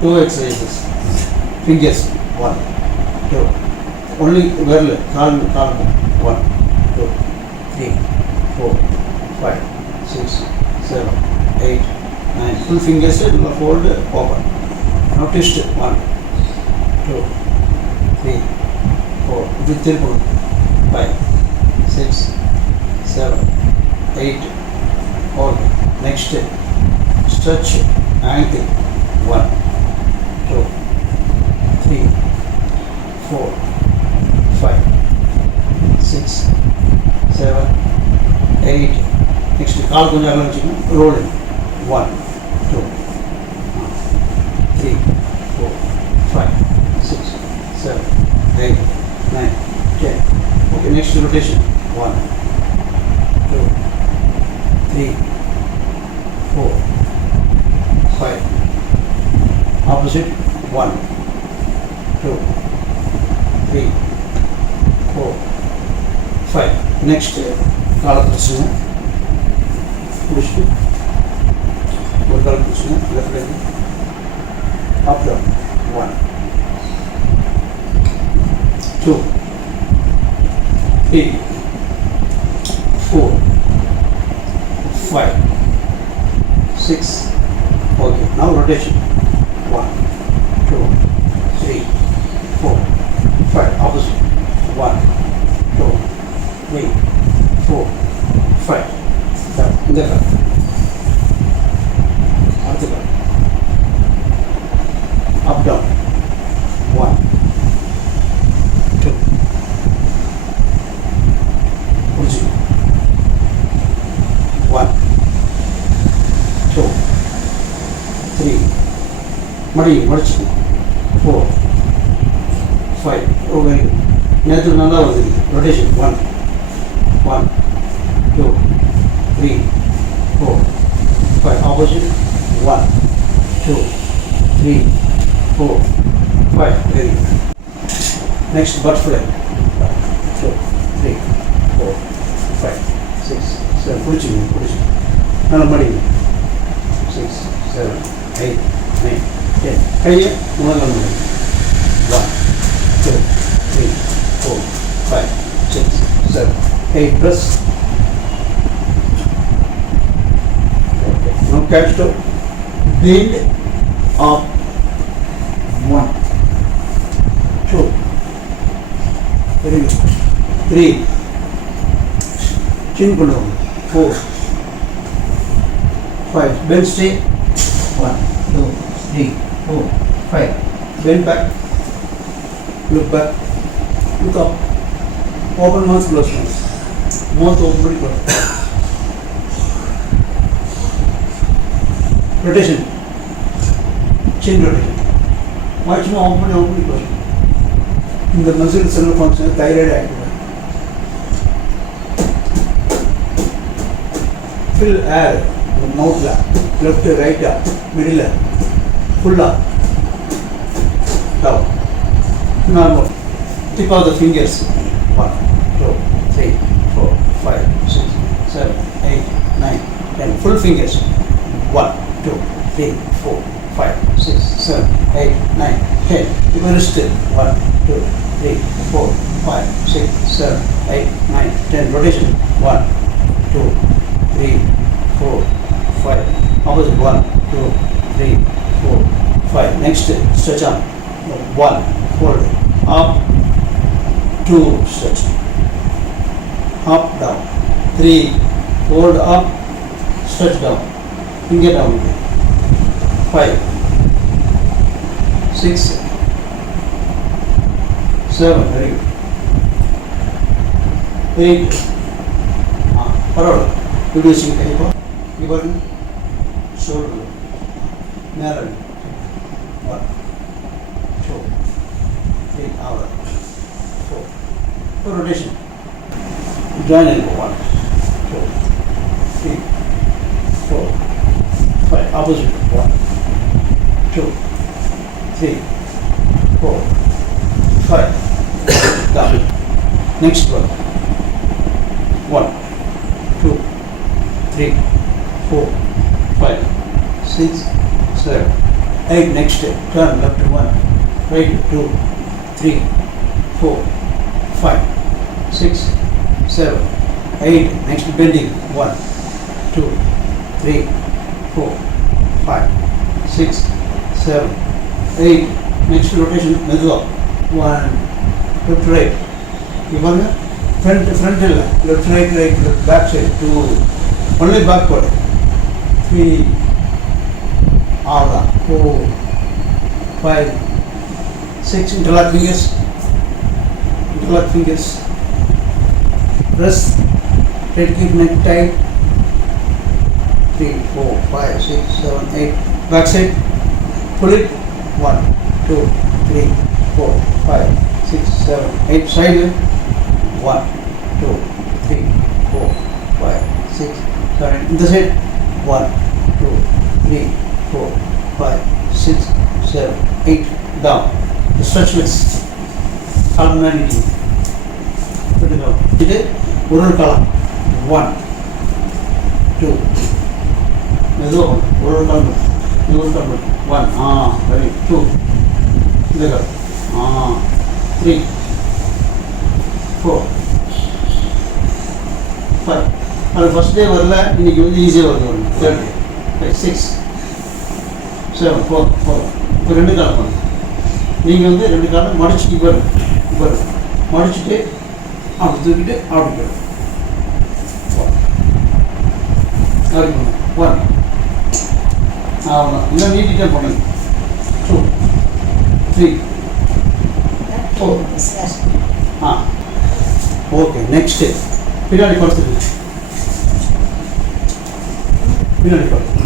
Two exercises. Fingers. 1, 2. Only barely. Calm. 1, 2, 3, 4, 5, 6, 7, 8, 9. Full fingers fold open. Now twist. 1, 2, 3, 4. With 5, 6, 7, 8. Hold. Next. Stretch. Ankle. 1, 2, 3, 4, 5, 6, 7, 8. Next, கால் கொஞ்சம் அகலம் வச்சுக்கணும். Rolling. 1, 2, 3, 4, 5, 6, 7, 8, 9, 10. Okay, next rotation. 1, 2, 3, 4, 5. Opposite. 1, 2, 3, 4, 5. Next, காலை பிடிச்சுங்க. பிடிச்சிட்டு ஒரு காலை பிடிச்சுங்க. Left leg up down. 1, 2, 3, 4, 5, 6. Okay, now rotation. 1, 2, 3, 4, 5. Opposite. 1, 2, 3, 4, 5. Down. இந்த கால். அடுத்த கால். Up down. 1, 2. புடிச்சு. 1, 2, 3. மடிச்சு. 4, 5. Oh, very good. நேற்று நல்லா வருது. Rotation. 1, 2, 3, 4, 5. Opposite. 1, 2, 3, 4, 5. Very good. Next, butterfly. 1, 2, 3, 4, 5, 6, 7. புடிச்சு. நல்லா மடிங்க. 6, 7, 8, 9, 10. கையை முதல்ல மடிங்க. 1, 2, 3, 4, 5, 6, 7, 8. Press. Okay. Now catch to bend up. 1, 2. Very good. 3. Chin கொண்டு வாங்க. 4, 5. Bend stay. 1, 2, 3, 4, 5. Bend back. Look back. Look up. Open mouth, close mouth. Mouth open, very good. Rotation. Chin rotation. Maximum open, close. இந்த muscle sell function thyroid active. Fill air. Mouth la. Left, right, middle, full up. Down. Normal. Tip of the fingers. 1, 2, 3, 4, 5, 6, 7, 8, 9, 10. Full fingers. 1, 2, 3, 4, 5, 6, 7, 8, 9, 10. You can wrist. 1, 2, 3, 4, 5, 6, 7, 8, 9, 10. Rotation. 1, 2, 3, 4, 5. Opposite. 1, 2, 3, 4, 5. Next, stretch arm. 1, hold. Up. 2, stretch. Up, down. 3, hold up, stretch down. Finger down. 5, 6, 7. Very good. 8. பரவாயில்ல. இப்படி வச்சுக்கிட்டு இப்போ இங்கே பாருங்க. Shoulder மேலே. 1, 2, 3. அவ்வளோ. 4. Rotation. Join elbow. 1, 2, 3, 4, 5. Opposite. 1, 2, 3, 4, 5. Down. Next one. 1, 2, 3, 4, 5, 6, 7, 8, next turn left 1, right 2, 3, 4, 5, 6, 7, 8, next bending 1, 2, 3, 4, 5, 6, 7, 8, next rotation மெதுவா 1, left right இவங்க front இல்ல left right left back side 2, only backward 3, அவ்வளோதான் 4, 5, 6, interlock fingers, press, right keep neck tight, 3, 4, 5, 6, 7, 8, back side, pull it, 1, 2, 3, 4, 5, 6, 7, 8, side, 1, 2, 3, 4, 5, 6, 7, in the side, 1, 2, 3, 4, 5, 6, 7, 8, down, the stretchless, calmity, put it down, இது ஒரு காலம் 1, 2, மெதுவாக ஒரு காலம் 1, very 2, இதுக்கு 3, 4, 5, அது ஃபஸ்ட் டே வரல, இன்னைக்கு வந்து ஈஸியாக வருது 30, 6, 7, 4, இப்போ 2 காலம் பண்ணுங்க. நீங்கள் வந்து 2 காலம் மடிச்சுட்டு இப்போ மடிச்சுட்டு அப்படி தூக்கிட்டு அப்படி போயிடும். அப்படி பண்ணுங்க 1, அவ்வளோதான். இன்னும் நீட்டிட்டே பண்ணுங்க 2, 3, 4. ஓகே, நெக்ஸ்ட்டு பின்னாடி படுத்துருக்கு, பின்னாடி படுத்து